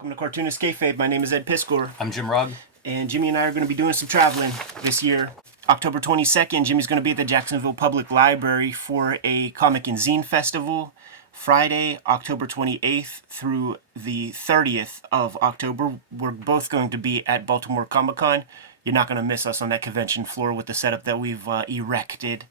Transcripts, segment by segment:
Welcome to Cartoonist Kayfabe. My name is Ed Piscor. I'm Jim Rugg. And Jimmy and I are going to be doing some traveling this year. October 22nd, Jimmy's going to be at the Jacksonville Public Library for a comic and zine festival. Friday, October 28th through the 30th of October, we're both going to be at Baltimore Comic-Con. You're not going to miss us on that convention floor with the setup that we've erected.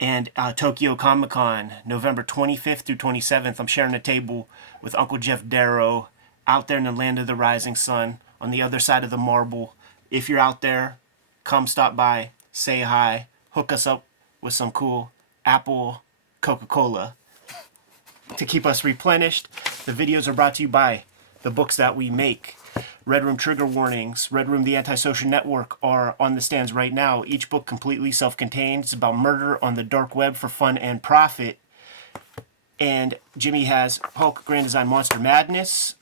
And Tokyo Comic-Con, November 25th through 27th. I'm sharing a table with Uncle Jeff Darrow out there in the land of the rising sun on the other side of the marble. If you're out there, come stop by, say hi, hook us up with some cool Apple Coca-Cola to keep us replenished. The videos are brought to you by the books that we make. Red Room Trigger Warnings, Red Room The Antisocial Network are on the stands right now. Each book completely self-contained. It's about murder on the dark web for fun and profit. And Jimmy has Hulk Grand Design Monster Madness.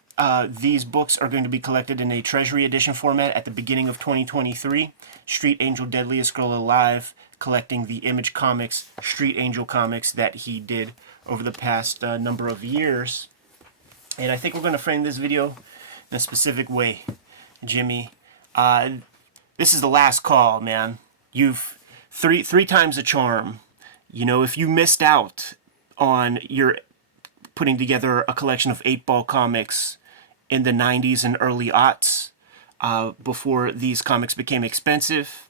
These books are going to be collected in a Treasury Edition format at the beginning of 2023. Street Angel Deadliest Girl Alive, collecting the Image Comics, Street Angel comics that he did over the past number of years. And I think we're going to frame this video in a specific way, Jimmy. This is the last call, man. You've three times a charm. You know, if you missed out on your putting together a collection of 8-ball comics in the 90s and early aughts, before these comics became expensive,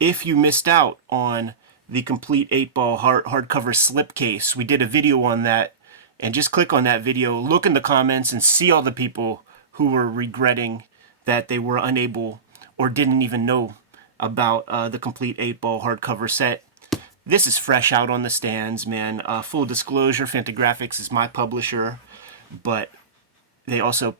if you missed out on the complete 8-ball hardcover slipcase, we did a video on that, and just click on that video, look in the comments, and see all the people who were regretting that they were unable or didn't even know about the complete 8-ball hardcover set. This is fresh out on the stands, man. Full disclosure, Fantagraphics is my publisher, but they also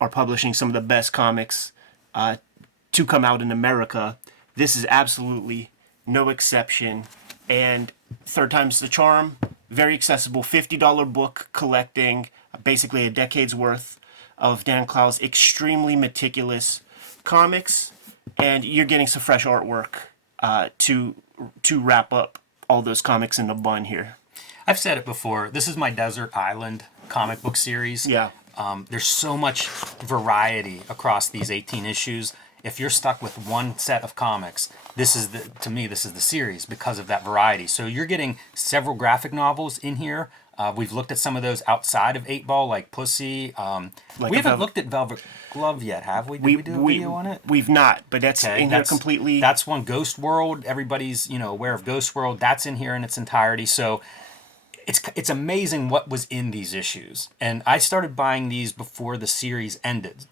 are publishing some of the best comics to come out in America. This is absolutely no exception. And third time's the charm. Very accessible, $50 book collecting basically a decade's worth of Dan Clowes' extremely meticulous comics. And you're getting some fresh artwork to wrap up all those comics in a bun here. I've said it before. This is my Desert Island comic book series. Yeah. There's so much variety across these 18 issues. If you're stuck with one set of comics, to me, this is the series because of that variety. So you're getting several graphic novels in here. We've looked at some of those outside of 8-ball, like Pussy. We haven't looked at Velvet Glove yet, have we? Did we do a video on it? We've not, but that's in here completely. That's one. Ghost World. Everybody's aware of Ghost World. That's in here in its entirety. So it's amazing what was in these issues. And I started buying these before the series ended,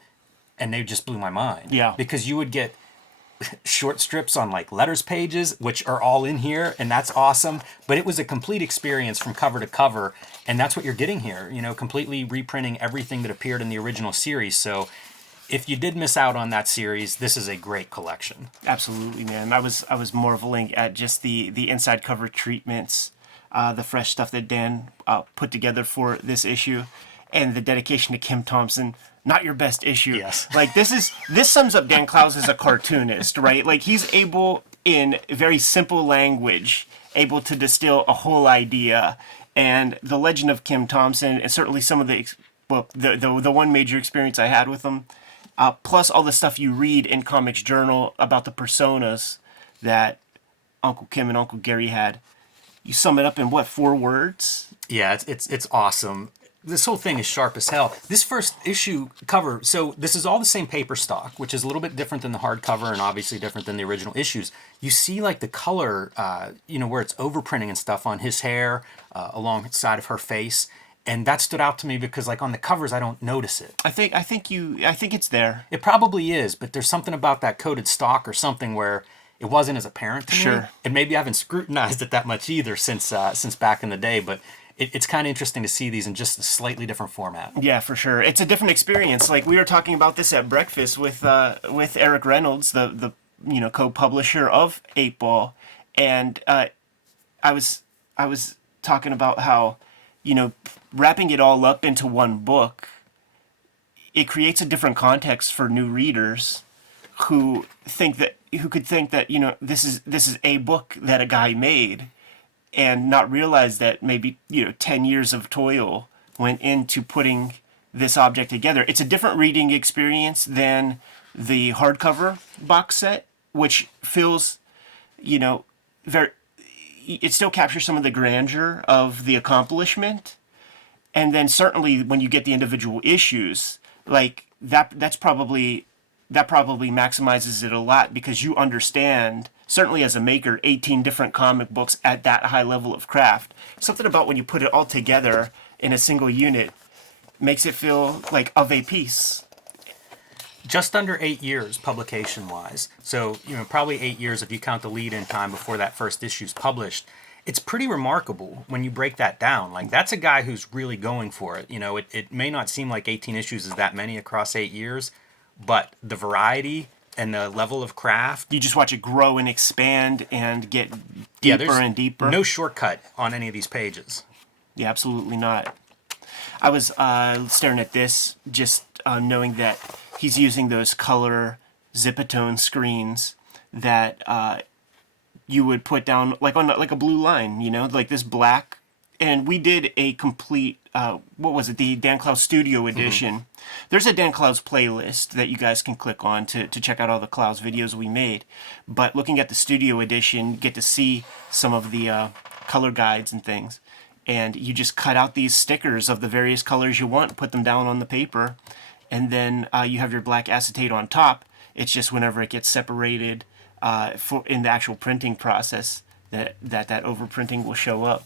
and they just blew my mind. Yeah. Because you would get short strips on like letters pages, which are all in here, and that's awesome. But it was a complete experience from cover to cover, and that's what you're getting here. Completely reprinting everything that appeared in the original series. So if you did miss out on that series, this is a great collection. Absolutely, man. I was marveling at just the inside cover treatments, the fresh stuff that Dan put together for this issue, and the dedication to Kim Thompson. Not your best issue. Yes. Like this sums up Dan Clowes as a cartoonist, right? Like he's able in very simple language, able to distill a whole idea. And the legend of Kim Thompson, and certainly some of the one major experience I had with him, plus all the stuff you read in Comics Journal about the personas that Uncle Kim and Uncle Gary had. You sum it up in what, 4 words? Yeah, it's awesome. This whole thing is sharp as hell. This first issue cover, so this is all the same paper stock, which is a little bit different than the hardcover and obviously different than the original issues. You see like the color, where it's overprinting and stuff on his hair, alongside of her face. And that stood out to me because like on the covers, I don't notice it. I think it's there. It probably is, but there's something about that coated stock or something where it wasn't as apparent to me. Sure. And maybe I haven't scrutinized it that much either since back in the day, but it's kind of interesting to see these in just a slightly different format. Yeah, for sure. It's a different experience. Like we were talking about this at breakfast with Eric Reynolds, the co-publisher of 8-ball, and I was talking about how wrapping it all up into one book, it creates a different context for new readers who could think that this is a book that a guy made, and not realize that maybe 10 years of toil went into putting this object together. It's a different reading experience than the hardcover box set, which feels, you know, very. It still captures some of the grandeur of the accomplishment, and then certainly when you get the individual issues, like that probably maximizes it a lot, because you understand, certainly as a maker, 18 different comic books at that high level of craft. Something about when you put it all together in a single unit makes it feel like of a piece. Just under 8 years publication-wise. So, probably 8 years if you count the lead-in time before that first issue's published. It's pretty remarkable when you break that down. Like, that's a guy who's really going for it. It may not seem like 18 issues is that many across 8 years, but the variety and the level of craft. You just watch it grow and expand and get deeper and deeper. No shortcut on any of these pages. Yeah, absolutely not. I was staring at this, just knowing that he's using those color Zipatone screens that you would put down like on like a blue line, like this black. And we did a complete, what was it, the Dan Clowes Studio Edition. Mm-hmm. There's a Dan Clowes playlist that you guys can click on to check out all the Clowes videos we made. But looking at the Studio Edition, you get to see some of the color guides and things. And you just cut out these stickers of the various colors you want, put them down on the paper, and then you have your black acetate on top. It's just whenever it gets separated in the actual printing process that overprinting will show up.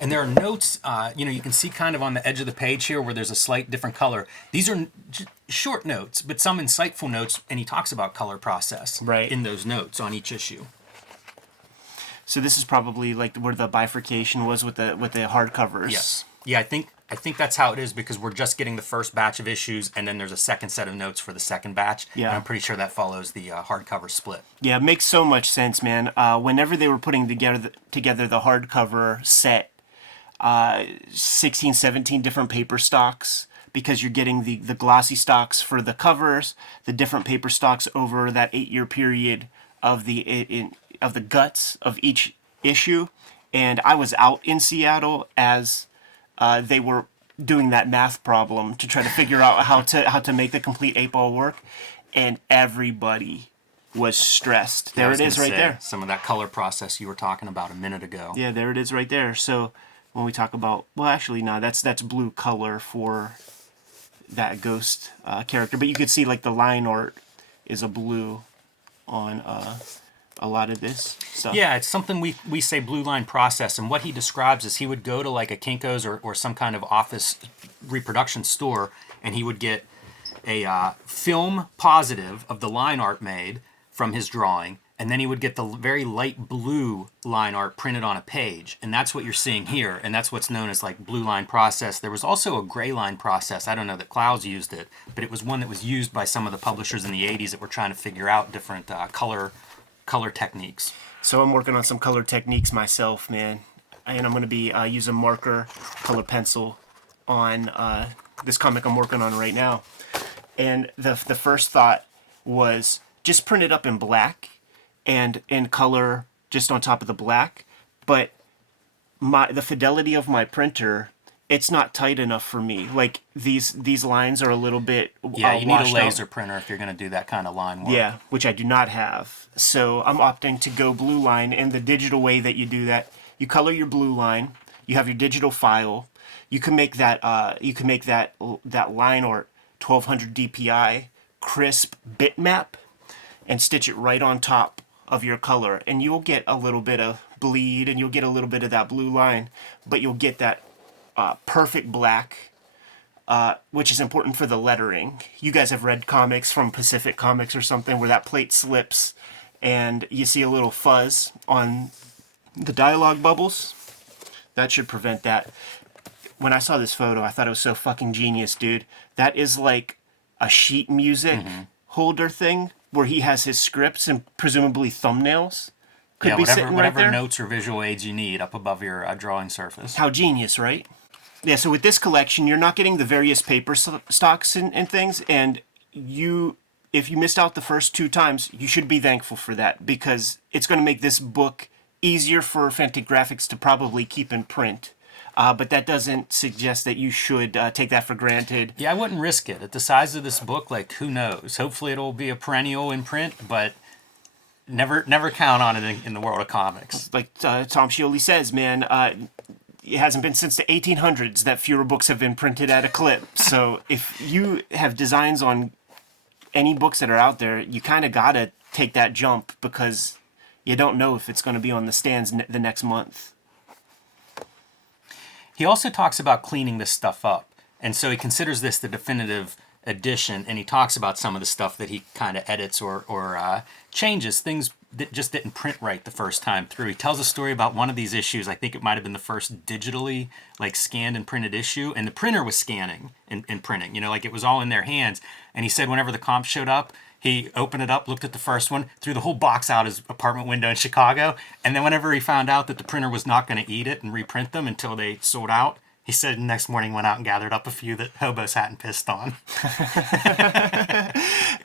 And there are notes, you can see kind of on the edge of the page here where there's a slight different color. These are short notes, but some insightful notes, and he talks about color process in those notes on each issue. So this is probably like where the bifurcation was with the hardcovers. Yes. Yeah, I think that's how it is, because we're just getting the first batch of issues, and then there's a second set of notes for the second batch. Yeah. And I'm pretty sure that follows the hardcover split. Yeah, it makes so much sense, man. Whenever they were putting together the hardcover set, 16, 17 different paper stocks, because you're getting the glossy stocks for the covers, the different paper stocks over that 8-year period of the guts of each issue. And I was out in Seattle as they were doing that math problem to try to figure out how to make the complete 8-ball work, and everybody was stressed. There it is right there. Some of that color process you were talking about a minute ago. Yeah, there it is right there. So when we talk about, well, actually, no, that's blue color for that ghost character, but you could see like the line art is a blue on a lot of this stuff. Yeah, it's something we say blue line process, and what he describes is he would go to like a Kinko's or some kind of office reproduction store, and he would get a film positive of the line art made from his drawing, and then he would get the very light blue line art printed on a page, and that's what you're seeing here, and that's what's known as like blue line process. There was also a gray line process. I don't know that Clowes used it, but it was one that was used by some of the publishers in the 80s that were trying to figure out different color techniques. So I'm working on some color techniques myself, man, and I'm going to be using marker, color pencil on this comic I'm working on right now. And the first thought was just print it up in black and in color just on top of the black, but the fidelity of my printer, it's not tight enough for me. Like these lines are a little bit yeah, you need a laser printer if you're going to do that kind of line work. Yeah, which I do not have. So I'm opting to go blue line, and the digital way that you do that, you color your blue line, you have your digital file, you can make that line art 1200 DPI crisp bitmap and stitch it right on top of your color, and you'll get a little bit of bleed and you'll get a little bit of that blue line, but you'll get that perfect black, which is important for the lettering. You guys have read comics from Pacific Comics or something where that plate slips and you see a little fuzz on the dialogue bubbles. That should prevent that. When I saw this photo, I thought it was so fucking genius, dude. That is like a sheet music holder thing where he has his scripts and presumably thumbnails. Could be sitting right there. Whatever notes or visual aids you need up above your drawing surface. How genius, right? Yeah, so with this collection, you're not getting the various paper stocks and things, and if you missed out the first 2 times, you should be thankful for that, because it's going to make this book easier for Fantagraphics to probably keep in print. but that doesn't suggest that you should take that for granted. Yeah, I wouldn't risk it. At the size of this book, like, who knows? Hopefully it'll be a perennial in print, but never count on it in the world of comics. Like Tom Scioli says, man, it hasn't been since the 1800s that fewer books have been printed at a clip. So if you have designs on any books that are out there, you kind of got to take that jump because you don't know if it's going to be on the stands the next month. He also talks about cleaning this stuff up. And so he considers this the definitive edition, and he talks about some of the stuff that he kind of edits or changes, things that just didn't print right the first time through. He tells a story about one of these issues. I think it might have been the first digitally scanned and printed issue, and the printer was scanning and printing, like it was all in their hands. And he said whenever the comp showed up, he opened it up, looked at the first one, threw the whole box out his apartment window in Chicago, and then whenever he found out that the printer was not going to eat it and reprint them until they sold out, he said the next morning went out and gathered up a few that hobos hadn't pissed on.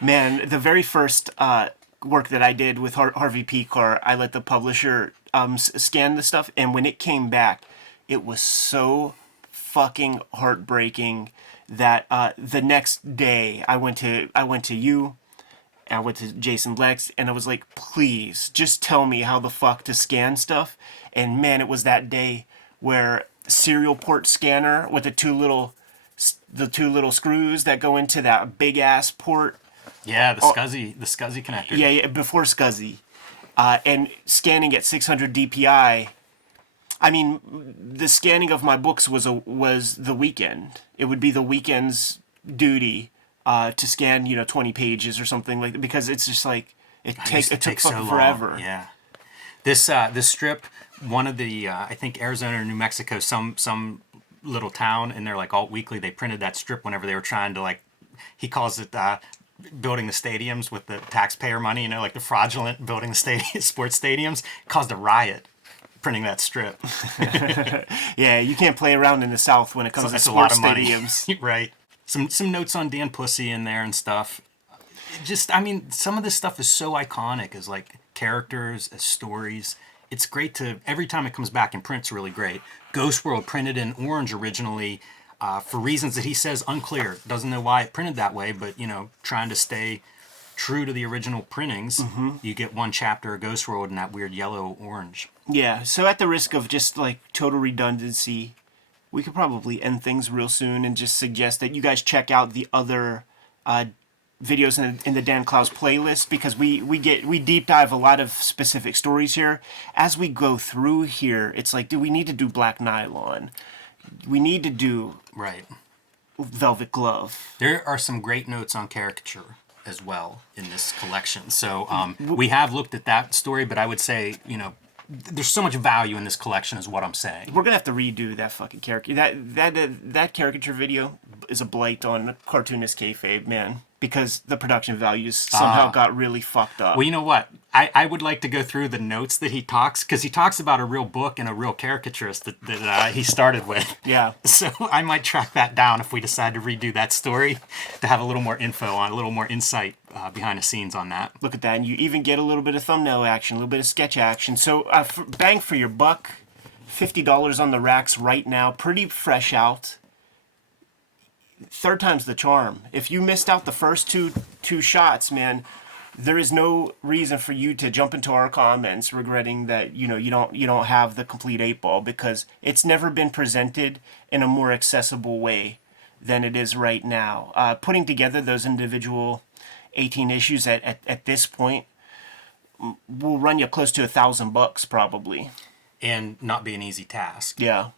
Man, the very first work that I did with Harvey Pekar, I let the publisher scan the stuff, and when it came back, it was so fucking heartbreaking that the next day I went to you. I went to Jason Lex, and I was like, please, just tell me how the fuck to scan stuff. And man, it was that day where serial port scanner with the two little screws that go into that big ass port. Yeah, the SCSI connector. Yeah, before SCSI. And scanning at 600 DPI. I mean, the scanning of my books was the weekend. It would be the weekend's duty to scan, 20 pages or something like that, because it's just like it took so fucking forever. Long. Yeah. This strip, one of the I think Arizona or New Mexico, some little town, and they're like alt weekly. They printed that strip whenever they were trying to he calls it building the stadiums with the taxpayer money. Like the fraudulent building the sports stadiums, caused a riot. Printing that strip. Yeah, you can't play around in the South when it comes to sports stadiums. Right. Some notes on Dan Pussy in there and stuff. Some of this stuff is so iconic as characters, as stories. It's great to, every time it comes back in print, it's really great. Ghost World printed in orange originally for reasons that he says unclear. Doesn't know why it printed that way, but, trying to stay true to the original printings, you get one chapter of Ghost World in that weird yellow-orange. Yeah, so at the risk of just total redundancy, we could probably end things real soon and just suggest that you guys check out the other videos in the Dan Clowes playlist, because we deep dive a lot of specific stories here. As we go through here, it's like, do we need to do Black Nylon? We need to do Velvet Glove. There are some great notes on caricature as well in this collection. So we have looked at that story, but I would say, there's so much value in this collection is what I'm saying. We're going to have to redo that fucking caricature. That caricature video is a blight on Cartoonist Kayfabe, man, because the production values somehow got really fucked up. Well, you know what? I would like to go through the notes that he talks, because he talks about a real book and a real caricaturist that he started with. Yeah. So I might track that down if we decide to redo that story to have a little more info on, a little more insight behind the scenes on that. Look at that. And you even get a little bit of thumbnail action, a little bit of sketch action. So bang for your buck, $50 on the racks right now. Pretty fresh out. Third time's the charm. If you missed out the first two shots, man, there is no reason for you to jump into our comments regretting that you don't have the complete 8-ball, because it's never been presented in a more accessible way than it is right now. Putting together those individual 18 issues at this point will run you close to $1,000 probably, and not be an easy task. Yeah,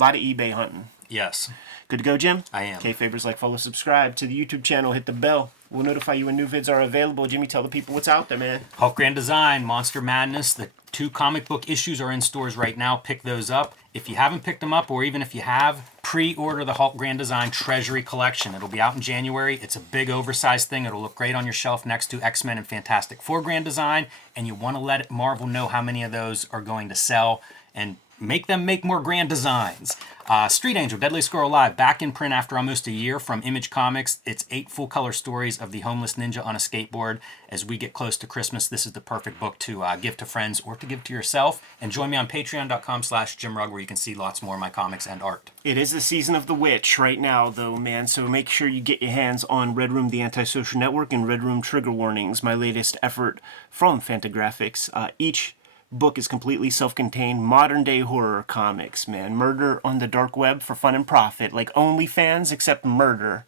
a lot of eBay hunting. Yes. Good to go, Jim? I am. Kayfabers, follow, subscribe to the YouTube channel, hit the bell. We'll notify you when new vids are available. Jimmy, tell the people what's out there, man. Hulk Grand Design, Monster Madness, the 2 comic book issues are in stores right now. Pick those up. If you haven't picked them up, or even if you have, pre-order the Hulk Grand Design Treasury Collection. It'll be out in January. It's a big oversized thing. It'll look great on your shelf next to X-Men and Fantastic Four Grand Design, and you want to let Marvel know how many of those are going to sell, and Make them make more grand designs. Street Angel, Deadly Squirrel Live, back in print after almost a year from Image Comics. It's 8 full-color stories of the homeless ninja on a skateboard. As we get close to Christmas, this is the perfect book to give to friends or to give to yourself. And join me on patreon.com/JimRugg, where you can see lots more of my comics and art. It is the season of the witch right now, though, man, so make sure you get your hands on Red Room, the Antisocial Network, and Red Room Trigger Warnings, my latest effort from Fantagraphics. Each book is completely self-contained modern-day horror comics, man. Murder on the dark web for fun and profit, like OnlyFans, except murder.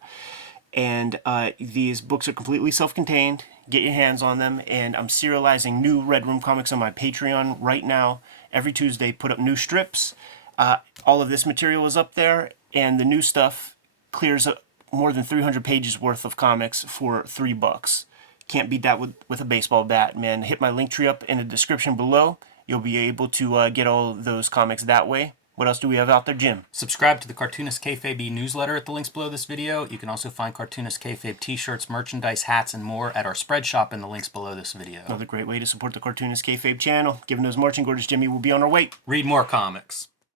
And these books are completely self-contained. Get your hands on them. And I'm serializing new Red Room comics on my Patreon right now. Every Tuesday, put up new strips. All of this material is up there, and the new stuff clears up more than 300 pages worth of comics for $3. Can't beat that with a baseball bat, man. Hit my link tree up in the description below. You'll be able to get all those comics that way. What else do we have out there, Jim? Subscribe to the Cartoonist Kayfabe newsletter at the links below this video. You can also find Cartoonist Kayfabe t-shirts, merchandise, hats, and more at our spread shop in the links below this video. Another great way to support the Cartoonist Kayfabe channel. Given those marching orders, Jimmy will be on our way. Read more comics.